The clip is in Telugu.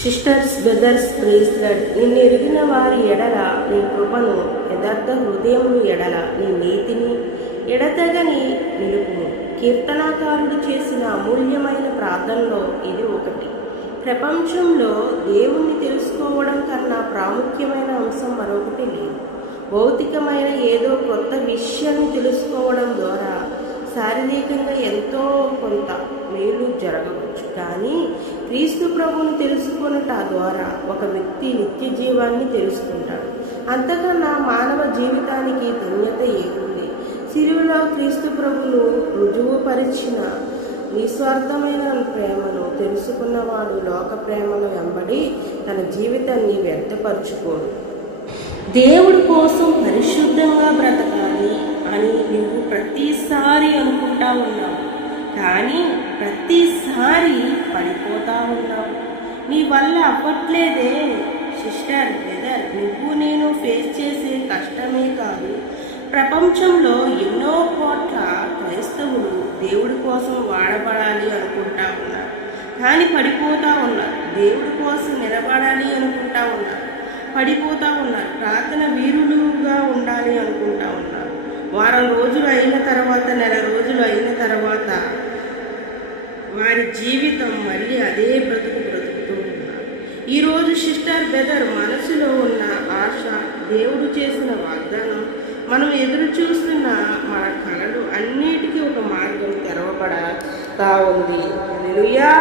Sisters, brothers, praise lord. నిన్ను ఎరిగిన వారి ఎడల నీ కృపను, యథార్థ హృదయమును ఎడల నీ నీతిని ఎడతెగని నిలుపుము. కీర్తనాకారుడు చేసిన అమూల్యమైన ప్రార్థనలో ఇది ఒకటి. ప్రపంచంలో దేవుణ్ణి తెలుసుకోవడం కన్నా ప్రాముఖ్యమైన అంశం మరొకటి లేదు. భౌతికమైన ఏదో కొత్త విషయాన్ని తెలుసుకోవడం ద్వారా శారీరకంగా ఎంతో కొంత మేలు జరగవచ్చు. కానీ క్రీస్తు ప్రభువుని తెలుసుకొనుట ద్వారా ఒక వ్యక్తి నిత్య జీవాన్ని తెలుసుకుంటాడు. అంతకన్నా మానవ జీవితానికి ధన్యత ఏముంది? సిలువలో క్రీస్తు ప్రభువును రుజువుపరిచిన నిస్వార్థమైన ప్రేమను తెలుసుకున్నవాడు లోక ప్రేమను వెంబడి తన జీవితాన్ని వ్యర్థపరచుకోడు. దేవుడి కోసం పరిశుద్ధంగా బ్రతకాలి అని నువ్వు ప్రతిసారి అనుకుంటా ఉన్నావు, కానీ ప్రతిసారి పడిపోతా ఉన్నావు. నీ వల్ల అవ్వట్లేదే. సిస్టర్, బ్రదర్, నువ్వు నేను ఫేస్ చేసే కష్టమే కాదు, ప్రపంచంలో ఎన్నో కోట్ల క్రైస్తవులు దేవుడి కోసం వాడబడాలి అనుకుంటా ఉన్నారు, కానీ పడిపోతూ ఉన్నారు. దేవుడి కోసం నిలబడాలి అనుకుంటా ఉన్నారు, పడిపోతూ ఉన్నారు. ప్రార్థన వీరులుగా ఉండాలి అనుకుంటా ఉన్నారు. వారం రోజులు అయిన తర్వాత, నెల రోజులు అయిన తర్వాత వారి జీవితం మళ్ళీ అదే బ్రతుకుతూ ఉన్నారు. ఈరోజు సిస్టర్, బ్రదర్, మనసులో ఉన్న ఆశ, దేవుడు చేసిన వాగ్దానం, మనం ఎదురు చూస్తున్న మన కళలు అన్నిటికీ ఒక మార్గం తెరవబడతా ఉంది. హల్లెలూయా.